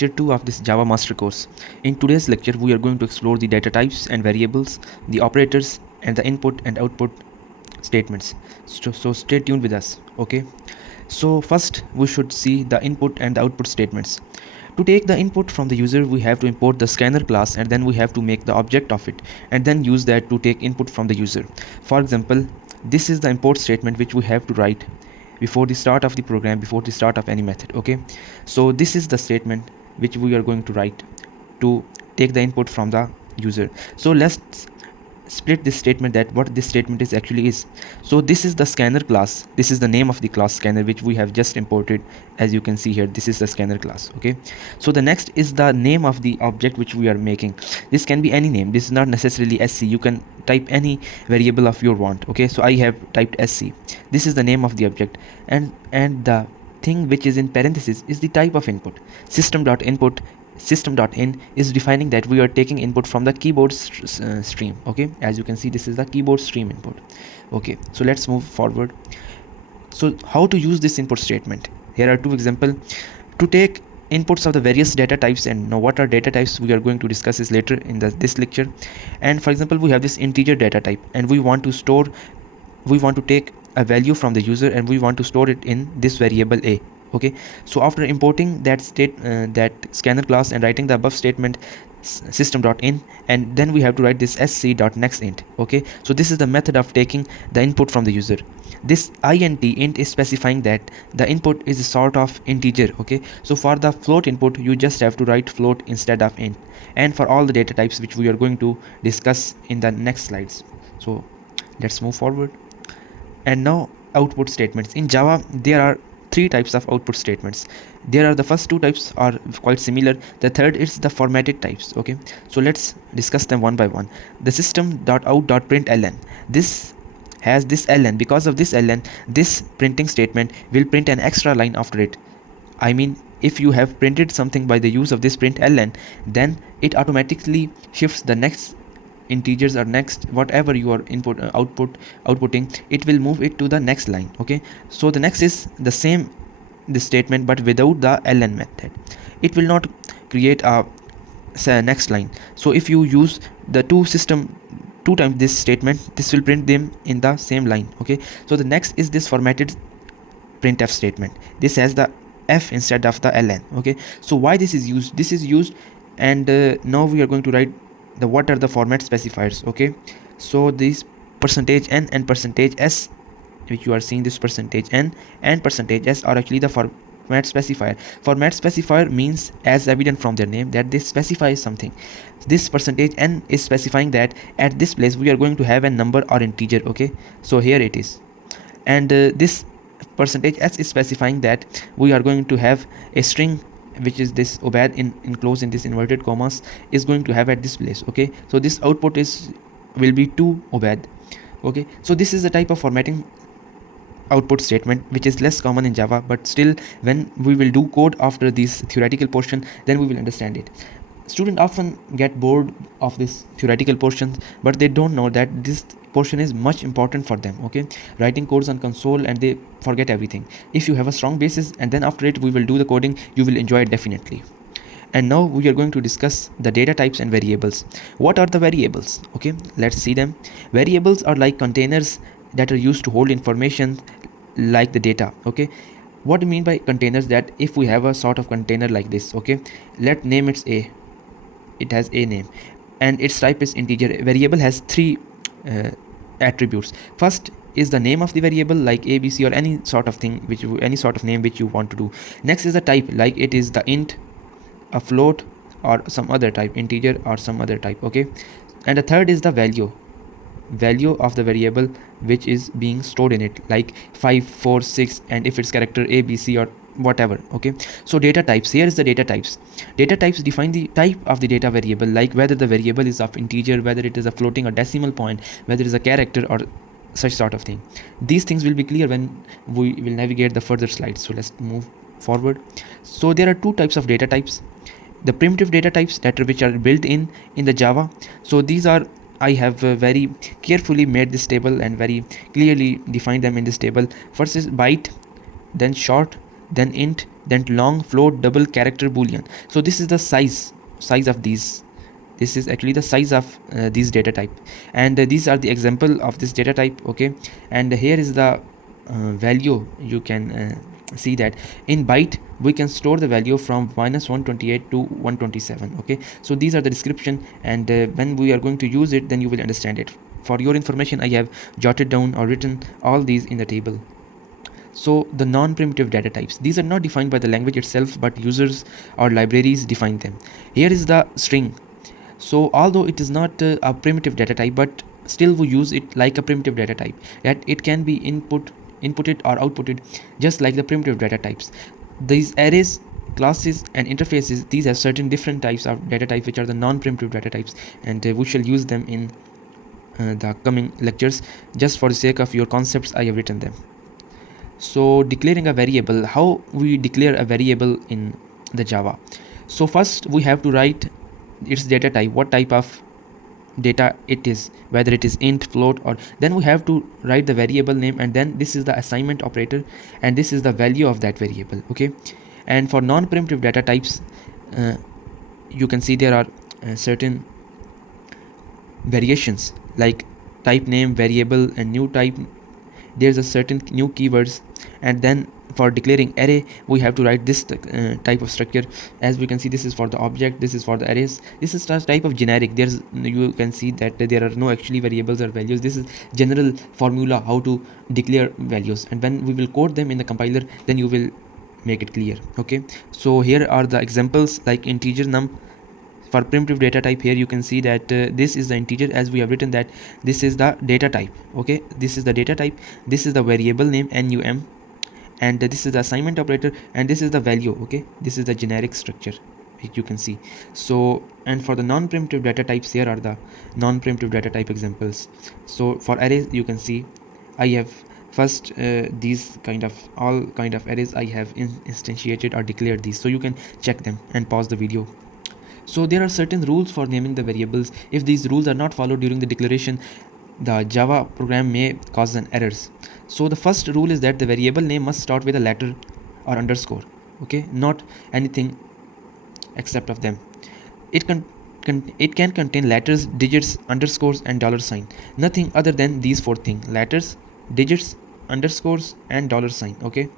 lecture 2 of this Java Master course. In today's lecture, we are going to explore the data types and variables, the operators, and the input and output statements. So stay tuned with us, okay? So first, we should see the input and the output statements. To take the input from the user, we have to import the scanner class, and then we have to make the object of it, and then use that to take input from the user. For example, this is the import statement which we have to write before the start of the program, before the start of any method, okay? So this is the statement which we are going to write to take the input from the user. So let's split this statement, that what this statement is actually is. So this is the scanner class, this is the name of the class scanner which we have just imported. As you can see here, this is the scanner class, okay? So the next is the name of the object which we are making. This can be any name, this is not necessarily sc, you can type any variable of your want, okay? So I have typed sc. This is the name of the object, and the thing which is in parentheses is the type of input. System.in is defining that we are taking input from the keyboard stream, okay? As you can see, this is the keyboard stream input, okay? So let's move forward. So how to use this input statement? Here are two examples to take inputs of the various data types, and now what are data types we are going to discuss this later in this lecture. And for example, we have this integer data type, and we want to take a value from the user, and we want to store it in this variable a, okay? So after importing that that scanner class and writing the above statement system.in, and then we have to write this sc.nextInt, okay? So this is the method of taking the input from the user. This int is specifying that the input is a sort of integer, okay? So for the float input, you just have to write float instead of int, and for all the data types which we are going to discuss in the next slides. So let's move forward. And now output statements. In Java, there are three types of output statements. There are the first two types are quite similar. The third is the formatted types, okay? So let's discuss them one by one. The System.out.println, this has this ln. Because of this ln, this printing statement will print an extra line after it. I mean, if you have printed something by the use of this println, then it automatically shifts the next integers or next whatever you are outputting, it will move it to the next line, okay? So the next is the same this statement, but without the ln method. It will not create a next line. So if you use the two times this statement, this will print them in the same line, okay? So the next is this formatted printf statement. This has the f instead of the ln, okay? So why this is used? This is used, and now we are going to write what are the format specifiers, okay? So this %n and %s, which you are seeing, this %n and %s are actually the format specifier. Format specifier means, as evident from their name, that this specifies something. This %n is specifying that at this place we are going to have a number or integer, okay? So here it is. And this %s is specifying that we are going to have a string, which is this obad enclosed in this inverted commas, is going to have at this place, okay? So this output will be 2 obad, okay? So this is the type of formatting output statement which is less common in Java, but still when we will do code after this theoretical portion, then we will understand it. Students often get bored of this theoretical portion, but they don't know that this portion is much important for them, okay? Writing codes on console and they forget everything. If you have a strong basis, and then after it we will do the coding, you will enjoy it definitely. And now we are going to discuss the data types and variables. What are the variables? Okay, let's see them. Variables are like containers that are used to hold information like the data, okay? What do you mean by containers? That if we have a sort of container like this, okay, let's name it a. It has a name and its type is integer. A variable has three attributes. First is the name of the variable, like abc or any sort of thing any sort of name which you want to do. Next is the type, like it is the int, a float, or some other type, integer or some other type, okay? And the third is the value of the variable which is being stored in it, like 5, 4, 6, and if it's character a, b, c, or whatever, okay? So data types, here is the data types. Data types define the type of the data variable, like whether the variable is of integer, whether it is a floating or decimal point, whether it is a character or such sort of thing. These things will be clear when we will navigate the further slides. So let's move forward. So there are two types of data types. The primitive data types which are built in the Java. So these are, I have very carefully made this table and very clearly defined them in this table. First is byte, then short, then int, then long, float, double, character, boolean. So this is the size of these. This is actually the size of these data type, and these are the example of this data type. Okay, and here is the value. You can see that in byte we can store the value from -128 to 127. Okay, so these are the description, and when we are going to use it, then you will understand it. For your information, I have jotted down or written all these in the table. So the non-primitive data types, these are not defined by the language itself, but users or libraries define them. Here is the string. So although it is not a primitive data type, but still we use it like a primitive data type, that it can be inputted or outputted just like the primitive data types. These arrays, classes and interfaces, these have certain different types of data types which are the non-primitive data types, and we shall use them in the coming lectures. Just for the sake of your concepts, I have written them. So declaring a variable, how we declare a variable in the Java. So first we have to write its data type, what type of data it is, whether it is int, float, or then we have to write the variable name, and then this is the assignment operator, and this is the value of that variable. Okay, and for non-primitive data types, you can see there are certain variations like type name, variable, and new type. There's a certain new keywords, and then for declaring array we have to write this type of structure. As we can see, this is for the object, this is for the arrays, this is a type of generic. There's, you can see that there are no actually variables or values. This is general formula how to declare values, and when we will code them in the compiler, then you will make it clear. Okay, so here are the examples like integer num. For primitive data type, here you can see that this is the integer, as we have written that this is the data type. Okay, this is the data type, this is the variable name num, and this is the assignment operator, and this is the value. Okay, this is the generic structure which you can see. So, and for the non-primitive data types, here are the non-primitive data type examples. So for arrays, you can see I have first these all kind of arrays I have instantiated or declared these, so you can check them and pause the video. So there are certain rules for naming the variables. If these rules are not followed during the declaration, the Java program may cause an errors. So the first rule is that the variable name must start with a letter or underscore. Okay, not anything except of them. It can contain letters, digits, underscores, and $sign. Nothing other than these four things: letters, digits, underscores, and $sign. Okay,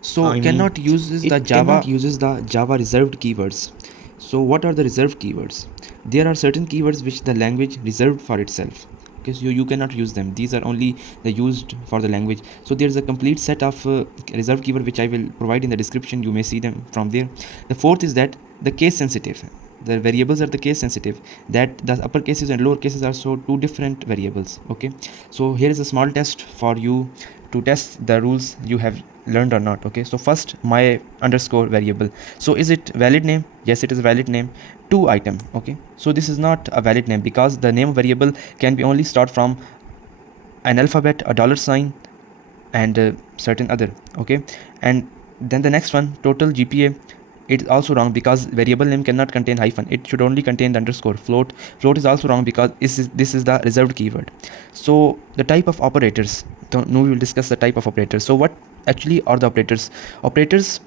so cannot uses the Java reserved keywords. So what are the reserved keywords? There are certain keywords which the language reserved for itself. Okay, so you cannot use them. These are only the used for the language. So there's a complete set of reserved keyword which I will provide in the description. You may see them from there. The fourth is that the case sensitive. The variables are the case sensitive, that the upper cases and lower cases are so two different variables. Okay, so here is a small test for you to test the rules you have learned or not. Okay, so first, my underscore variable. So is it valid name? Yes, it is a valid name. To item. Okay, so this is not a valid name because the name variable can be only start from an alphabet, a $sign, and certain other. Okay, and then the next one, total GPA. It is also wrong because variable name cannot contain hyphen. It should only contain the underscore. Float is also wrong because this is the reserved keyword. So the type of operators. Now we will discuss the type of operators. So what actually are the operators? Operators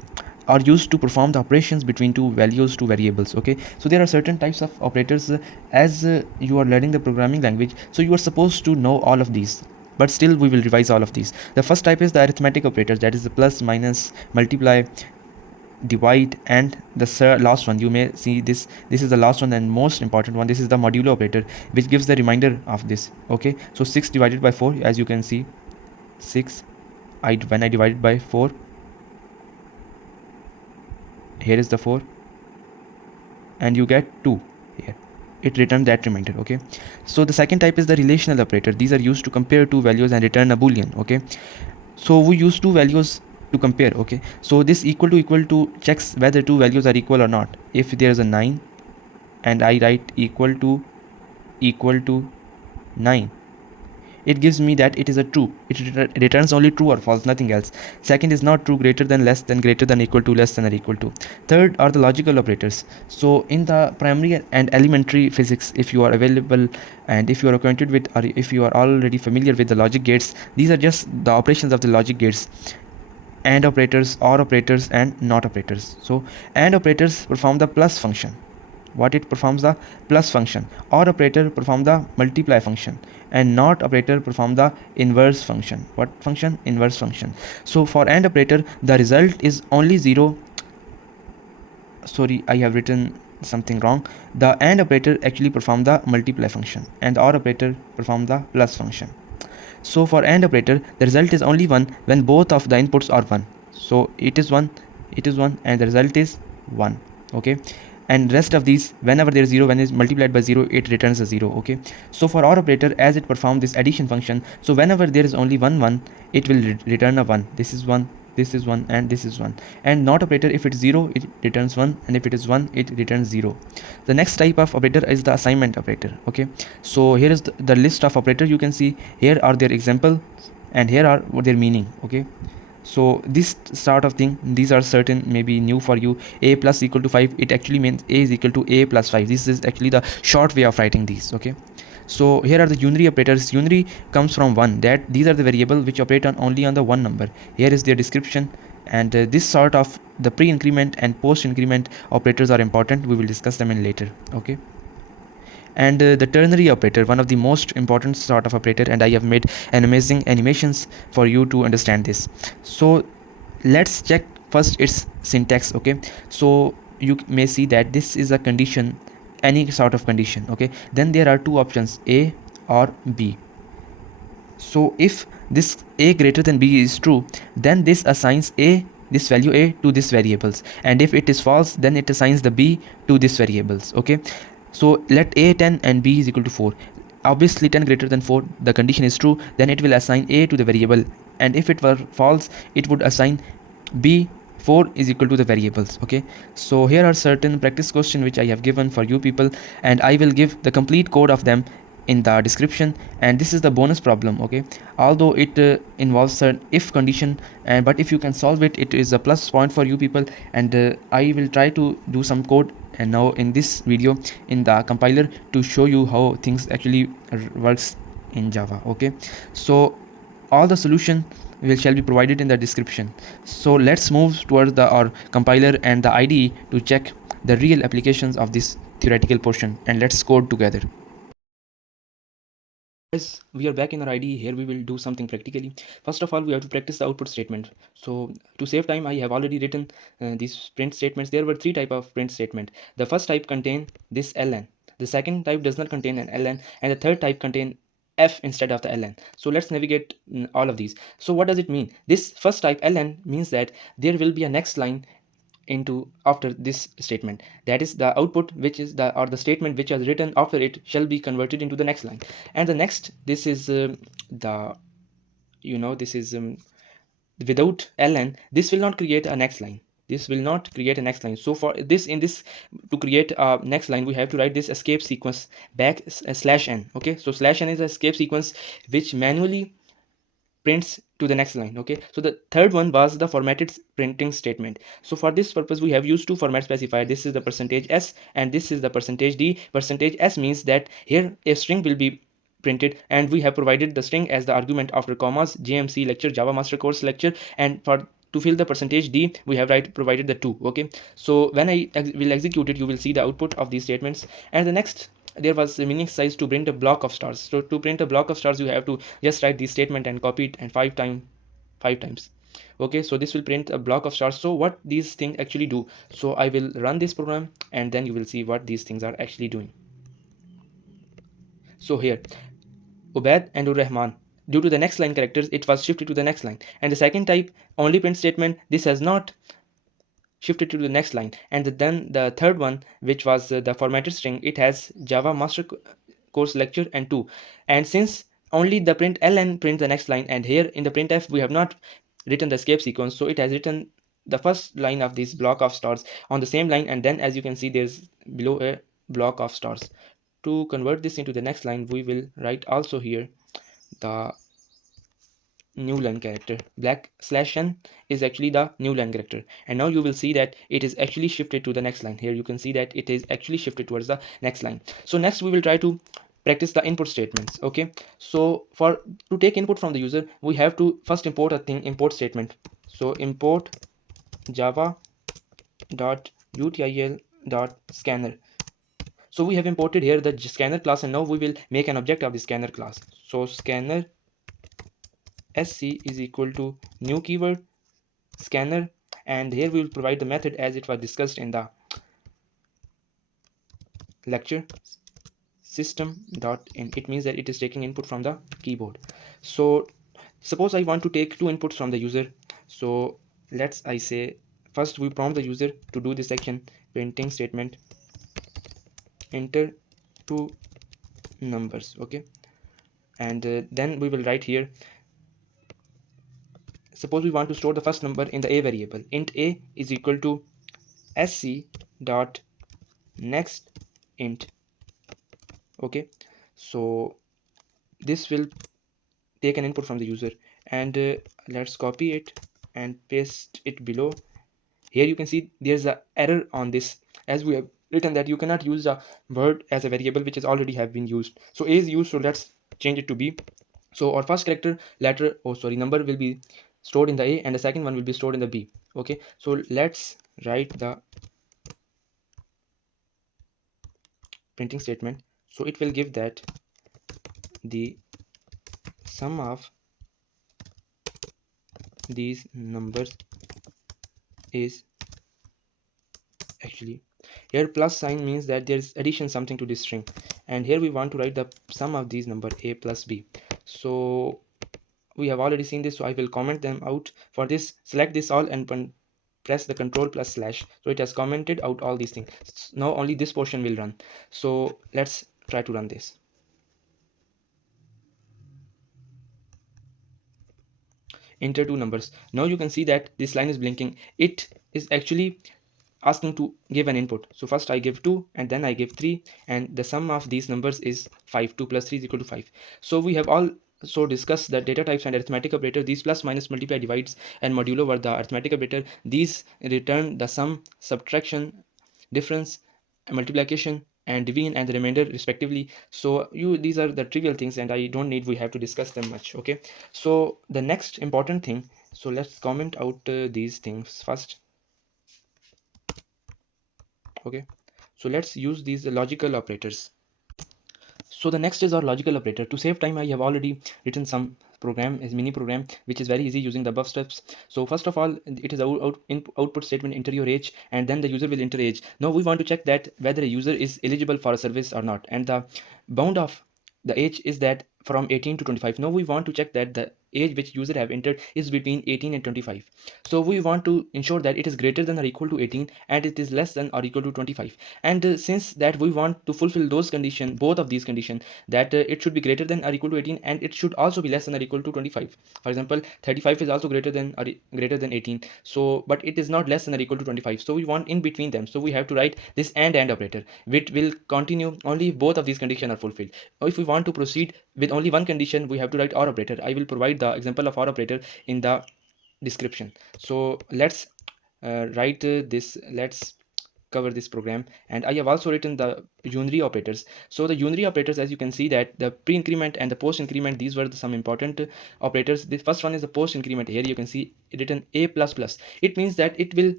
are used to perform the operations between two values, two variables. Okay, so there are certain types of operators. As you are learning the programming language, so you are supposed to know all of these, but still we will revise all of these. The first type is the arithmetic operators, that is the plus, minus, multiply, divide, and the last one, you may see this is the last one and most important one. This is the modulo operator, which gives the remainder of this. Okay, so 6 divided by 4, as you can see, 6, when I divide by 4, here is the 4, and you get 2 here. It returns that remainder. Okay, so the second type is the relational operator. These are used to compare two values and return a boolean. Okay, so we use two values to compare. Okay, so this equal to checks whether two values are equal or not. If there is a 9 and I write equal to 9, it gives me that it is a true. It returns only true or false, nothing else. Second is not true, greater than, less than, greater than, equal to, less than or equal to. Third are the logical operators. So in the primary and elementary physics, if you are available and if you are acquainted with, or if you are already familiar with the logic gates, these are just the operations of the logic gates. and operators, or operators, and not operators. So and operators perform the plus function. What it performs? The plus function. Or operator perform the multiply function, and not operator perform the inverse function. What function? Inverse function. So for and operator, the result is only 0. Sorry, I have written something wrong. The and operator actually perform the multiply function, and the or operator perform the plus function. So for and operator, the result is only 1 when both of the inputs are 1. So it is 1, and the result is 1. Okay, and rest of these, whenever there is 0, when it is multiplied by 0, it returns a 0. Okay, so for or operator, as it performs this addition function, so whenever there is only 1, it will return a 1. This is 1, this is 1, and this is 1. And not operator, if it's 0, it returns 1, and if it is 1, it returns 0. The next type of operator is the assignment operator. Okay, so here is the list of operator. You can see here are their example, and here are their meaning. Okay, so this sort of thing, these are certain maybe new for you. A plus equal to 5, it actually means a is equal to a plus 5. This is actually the short way of writing these. Okay, so here are the unary operators. Unary comes from 1, that these are the variable which operate on only on the one number. Here is their description, and this sort of the pre-increment and post-increment operators are important. We will discuss them in later. Okay, and the ternary operator, one of the most important sort of operator, and I have made an amazing animations for you to understand this. So let's check first its syntax. Okay, so you may see that this is a condition, any sort of condition. Okay, then there are two options, A or B. So if this A greater than B is true, then this assigns A, this value A, to this variables, and if it is false, then it assigns the B to this variables. Okay, so let A 10 and B is equal to 4. Obviously 10 greater than 4, the condition is true, then it will assign A to the variable, and if it were false, it would assign B 4 is equal to the variables. Okay, so here are certain practice question which I have given for you people, and I will give the complete code of them in the description, and this is the bonus problem. Okay, although it involves an if condition, and but if you can solve it, it is a plus point for you people, and I will try to do some code and now in this video in the compiler to show you how things actually works in Java. Okay, so all the solution shall be provided in the description. So let's move towards the our compiler and the IDE to check the real applications of this theoretical portion, and let's code together. Guys, we are back in our IDE. Here we will do something practically. First of all, we have to practice the output statement. So to save time, I have already written these print statements. There were three types of print statement. The first type contain this ln. The second type does not contain an ln, and the third type contain f instead of the ln. So let's navigate all of these. So what does it mean? This first type ln means that there will be a next line into after this statement, that is the output which is the or the statement which is written after it shall be converted into the next line. And the next, this is the this is without ln, this will not create a next line. This will not create a next line. So for this, in this, to create a next line, we have to write this escape sequence back slash n. Okay, so slash n is a escape sequence which manually prints to the next line. Okay, so the third one was the formatted printing statement. So for this purpose, we have used two format specifier. This is the %s and this is the %d. %s means that here a string will be printed, and we have provided the string as the argument after commas, JMC lecture, Java master course lecture, and for to fill the %d, we have provided the 2. Okay, so when I will execute it, you will see the output of these statements. And the next, there was a meaning size to print a block of stars. So to print a block of stars, you have to just write this statement and copy it and five times. Okay, so this will print a block of stars. So what these things actually do, so I will run this program and then you will see what these things are actually doing. So here, Ubaid and Ur-Rahman, due to the next line characters, it was shifted to the next line. And the second type, only print statement, this has not shifted to the next line. And then the third one, which was the formatted string, it has Java master course lecture and 2. And since only the print ln print the next line, and here in the printf we have not written the escape sequence, so it has written the first line of this block of stars on the same line, and then as you can see there's below a block of stars. To convert this into the next line, we will write also here the new line character. Black slash n is actually the new line character, and now you will see that it is actually shifted to the next line. Here you can see that it is actually shifted towards the next line. So next we will try to practice the input statements. Okay, so for to take input from the user, we have to first import a thing, import statement. So import java dot util dot scanner. So we have imported here the scanner class, and now we will make an object of the scanner class. So scanner sc is equal to new keyword scanner, and here we will provide the method as it was discussed in the lecture, system.in. It means that it is taking input from the keyboard. So suppose I want to take two inputs from the user. So let's I say first we prompt the user to do this action, printing statement enter two numbers. Okay, and then we will write here, suppose we want to store the first number in the a variable, int a is equal to sc dot next int. Okay, so this will take an input from the user, and let's copy it and paste it below. Here you can see there's a error on this, as we have written that you cannot use a word as a variable which is already have been used. So a is used, so let's change it to b. So our first character letter, oh sorry, number will be stored in the a, and the second one will be stored in the b. Okay, so let's write the printing statement. So it will give that the sum of these numbers is, actually here plus sign means that there's addition something to this string, and here we want to write the sum of these number a plus b. So we have already seen this, so I will comment them out. For this, select this all and press the control plus slash, so it has commented out all these things. Now only this portion will run. So let's try to run this. Enter two numbers. Now you can see that this line is blinking. It is actually asking to give an input. So first I give 2 and then I give 3, and the sum of these numbers is 5. 2 plus 3 is equal to 5. So we have also discussed that data types and arithmetic operator, these plus, minus, multiply, divides and modulo were the arithmetic operator. These return the sum, subtraction, difference, multiplication and division and the remainder respectively. So these are the trivial things, and I don't need we have to discuss them much. Okay, so the next important thing, so let's comment out these things first. Okay, so let's use these logical operators. So the next is our logical operator. To save time, I have already written some program, is mini program, which is very easy using the above steps. So first of all, it is output statement, enter your age, and then the user will enter age. Now we want to check that whether a user is eligible for a service or not, and the bound of the age is that from 18 to 25. Now we want to check that the age which user have entered is between 18 and 25. So we want to ensure that it is greater than or equal to 18 and it is less than or equal to 25. And since that we want to fulfill those conditions, both of these conditions, that it should be greater than or equal to 18 and it should also be less than or equal to 25. For example, 35 is also greater than or greater than 18, so but it is not less than or equal to 25. So we want in between them, so we have to write this and operator, which will continue only if both of these conditions are fulfilled. If we want to proceed with only one condition, we have to write or operator. I will provide the example of or operator in the description. So let's write this, let's cover this program. And I have also written the unary operators. So the unary operators, as you can see that the pre-increment and the post-increment, these were some important operators. The first one is the post-increment. Here you can see written a plus plus. It means that it will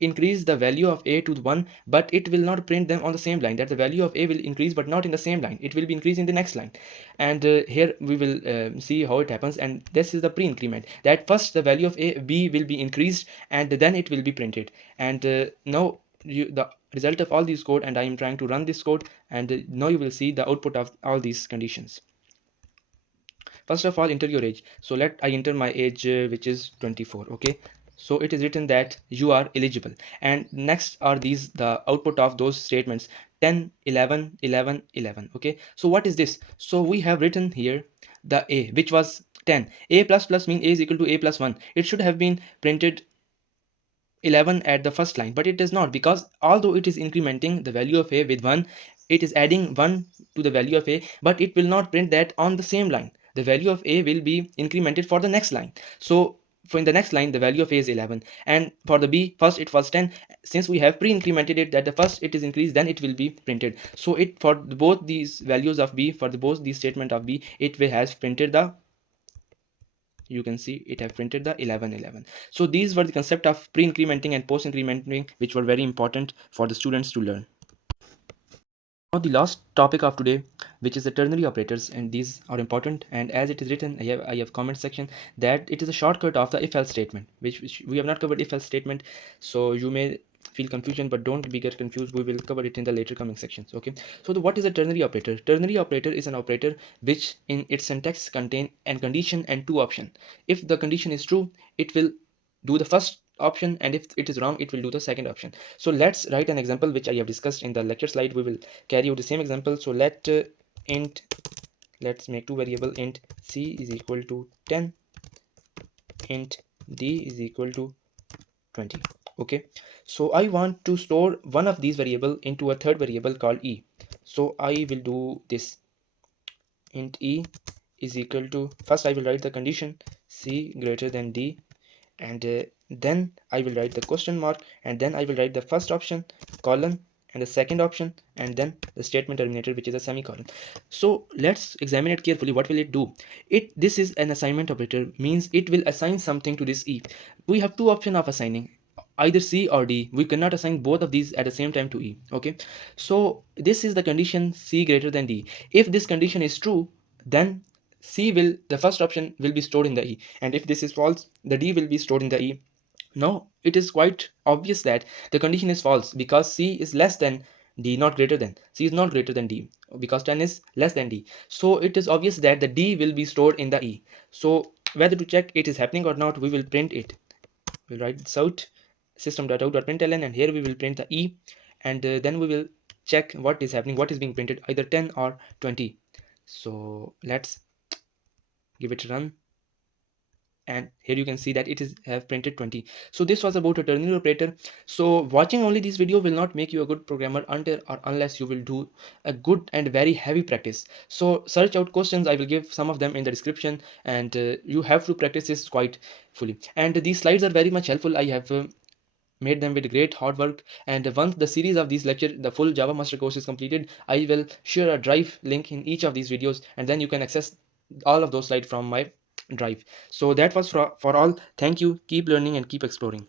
increase the value of a to 1, but it will not print them on the same line, that the value of a will increase but not in the same line, it will be increased in the next line. And here we will see how it happens. And this is the pre-increment, that first the value of a b will be increased and then it will be printed. And now the result of all these code, and I am trying to run this code, and now you will see the output of all these conditions. First of all, enter your age. So let I enter my age, which is 24. Okay, so it is written that you are eligible, and next are these the output of those statements: 10, 11, 11, 11. Okay, so what is this? So we have written here the a, which was 10. A plus plus mean a is equal to a plus 1. It should have been printed 11 at the first line, but it does not, because although it is incrementing the value of a with 1, it is adding 1 to the value of a, but it will not print that on the same line. The value of a will be incremented for the next line. So for in the next line the value of a is 11, and for the b first it was 10. Since we have pre-incremented it that the first it is increased then it will be printed, so it for both these values of b, for both these statement of b, it will has printed the, you can see it have printed the 11. So these were the concept of pre-incrementing and post-incrementing, which were very important for the students to learn. Now the last topic of today, which is the ternary operators, and these are important, and as it is written, I have comment section that it is a shortcut of the if else statement, which we have not covered if else statement, so you may feel confusion, but don't be get confused, we will cover it in the later coming sections. Okay, so what is a ternary operator? Ternary operator is an operator which in its syntax contain an condition and two option. If the condition is true, it will do the first option, and if it is wrong, it will do the second option. So let's write an example which I have discussed in the lecture slide. We will carry out the same example. So let's make two variable, int c is equal to 10, int d is equal to 20. Okay, so I want to store one of these variable into a third variable called e. So I will do this, int e is equal to, first I will write the condition c greater than d, and then I will write the question mark, and then I will write the first option colon and the second option, and then the statement terminator, which is a semicolon. So let's examine it carefully. What will it do? This is an assignment operator, means it will assign something to this e. We have two options of assigning, either c or d. We cannot assign both of these at the same time to e. Okay, so this is the condition c greater than d. If this condition is true, then the first option will be stored in the e, and if this is false, the d will be stored in the e. Now it is quite obvious that the condition is false because c is less than d, not greater than. C is not greater than d because 10 is less than d. So it is obvious that the d will be stored in the e. So whether to check it is happening or not, we will print it. We'll write this out, System.out.println, and here we will print the e, and then we will check what is happening, what is being printed, either 10 or 20. So let's give it a run, and here you can see that it is have printed 20. So this was about a ternary operator. So watching only this video will not make you a good programmer until or unless you will do a good and very heavy practice. So search out questions, I will give some of them in the description, and you have to practice this quite fully. And these slides are very much helpful. I have made them with great hard work, and once the series of these lecture, the full Java Master course is completed, I will share a drive link in each of these videos, and then you can access all of those slides from my drive. So that was for all. Thank you, keep learning and keep exploring.